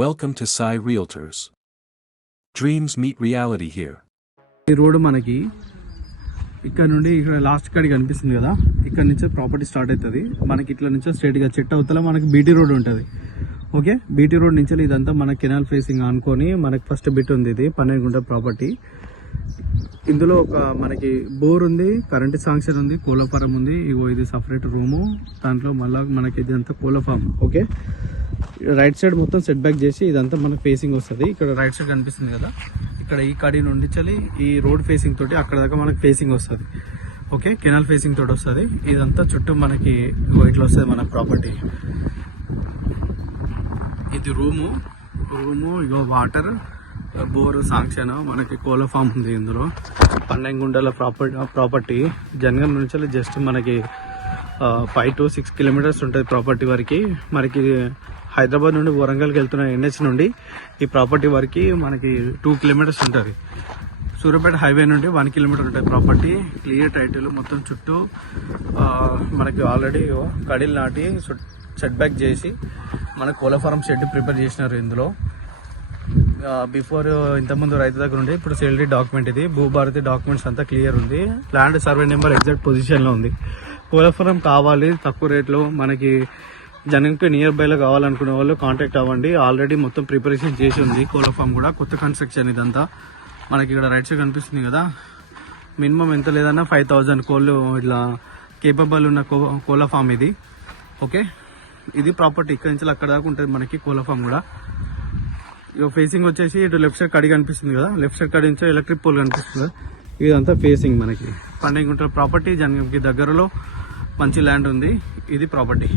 Welcome to Sai Realtors. Dreams meet reality here. ఈ road మనకి ఇక్కడ నుండి ఇక్కడ లాస్ట్ కాడికి కనిపిస్తుంది కదా, ఇక్కడ నుంచి ప్రాపర్టీ స్టార్ట్ అవుతుంది. మనకి ఇట్లా నుంచి స్ట్రైట్గా చెట్టు అవతల మనకి బీటీ రోడ్ ఉంటుంది. ఓకే, బీటీ రోడ్ నుంచి ఇదంతా మన కెనాల్ ఫేసింగ్ అనుకొని మనకి ఫస్ట్ బిట్ ఉంది. ఇది 12 గుంట ప్రాపర్టీ. ఇందులో ఒక మనకి బోర్ ఉంది, కరెంట్ శాంక్షన్ ఉంది, కోళ్ళ ఫారం ఉంది. ఇగో ఇది సపరేట్ రూము, దాంట్లో మళ్ళీ మనకి ఇదంతా కోళ్ళ ఫామ్. ఓకే, రైట్ సైడ్ మొత్తం సెట్ బ్యాక్ చేసి ఇదంతా మనకు ఫేసింగ్ వస్తుంది. ఇక్కడ రైట్ సైడ్ కనిపిస్తుంది కదా, ఇక్కడ ఈ కడి నుండి చలి ఈ రోడ్ ఫేసింగ్ తోటి అక్కడ దాకా మనకి ఫేసింగ్ వస్తుంది. ఓకే, కెనాల్ ఫేసింగ్ తోటి వస్తుంది. ఇదంతా చుట్టూ మనకి ఇట్లా వస్తుంది మన ప్రాపర్టీ. ఇది రూము, ఇగో వాటర్, బోర్ శాంక్షన్, మనకి కోళ్ళ ఫామ్ ఉంది. ఇందులో 12 గుంటల ప్రాపర్టీ. జనగం నుంచి జస్ట్ మనకి 5 to 6 కిలోమీటర్స్ ఉంటుంది ప్రాపర్టీ వరకు. మనకి హైదరాబాద్ నుండి వరంగల్కి వెళ్తున్న NH నుండి ఈ ప్రాపర్టీ వరకు మనకి 2 కిలోమీటర్స్ ఉంటుంది. సూర్యాపేట హైవే నుండి 1 కిలోమీటర్ ఉంటుంది ప్రాపర్టీ. క్లియర్ టైటిల్ మొత్తం చుట్టూ మనకి ఆల్రెడీ కడీలు నాటి సెట్ బ్యాక్ చేసి మన కోళ్ళ ఫారం షెడ్ ప్రిపేర్ చేసినారు. ఇందులో బిఫోర్ ఇంతకుముందు రైతు దగ్గర ఉండి ఇప్పుడు సేల్డీ డాక్యుమెంట్, ఇది భూభారతి డాక్యుమెంట్స్ అంతా క్లియర్ ఉంది. ల్యాండ్ సర్వే నెంబర్ ఎగ్జాక్ట్ పొజిషన్లో ఉంది. కోళ్ళ ఫారం కావాలి తక్కువ రేట్లో, మనకి జనంకి నియర్ బైలో కావాలనుకునే వాళ్ళు కాంటాక్ట్ అవ్వండి. ఆల్రెడీ మొత్తం ప్రిపరేషన్ చేసి ఉంది కోళ్ళ ఫామ్ కూడా, కొత్త కన్స్ట్రక్షన్ ఇదంతా. మనకి ఇక్కడ రైట్ సైడ్ కనిపిస్తుంది కదా, మినిమం ఎంత లేదన్నా 5000 కోళ్ళు ఇట్లా కేపబుల్ ఉన్న కోళ్ళ ఫామ్ ఇది. ఓకే, ఇది ప్రాపర్టీ ఇక్కడ నుంచి అక్కడ దాకా ఉంటుంది మనకి కోళ్ళ ఫామ్ కూడా. ఇక ఫేసింగ్ వచ్చేసి ఇటు లెఫ్ట్ సైడ్ కడి కనిపిస్తుంది కదా, లెఫ్ట్ సైడ్ కడి నుంచి ఎలక్ట్రిక్ పోల్ కనిపిస్తుంది. ఇదంతా ఫేసింగ్ మనకి 12 గుంటల ప్రాపర్టీ. జనంకి దగ్గరలో మంచి ల్యాండ్ ఉంది. ఇది ప్రాపర్టీ.